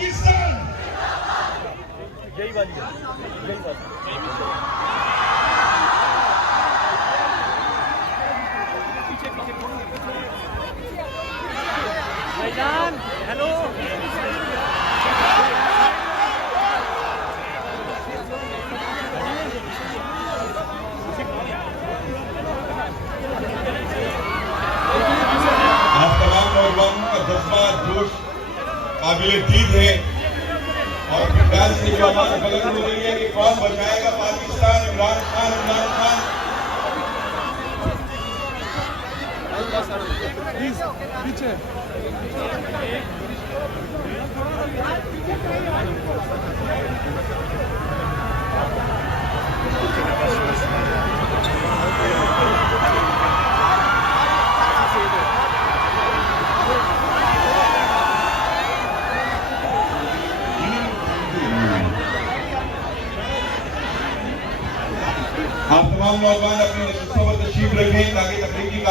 पाकिस्तान। यही बात है, यही बात भाईजान, हेलो। आप तमाम नौजवानों का जज्बा जोश काबिल दीद है और फिलहाल से जो हमारे बगल में रही है कि कौन बचाएगा पाकिस्तान, इमरान खान, इमरान खान। पीछे आप तमाम नौजवान अपनी नशिस्तों पर तशरीफ रखें ताकि तकरीकी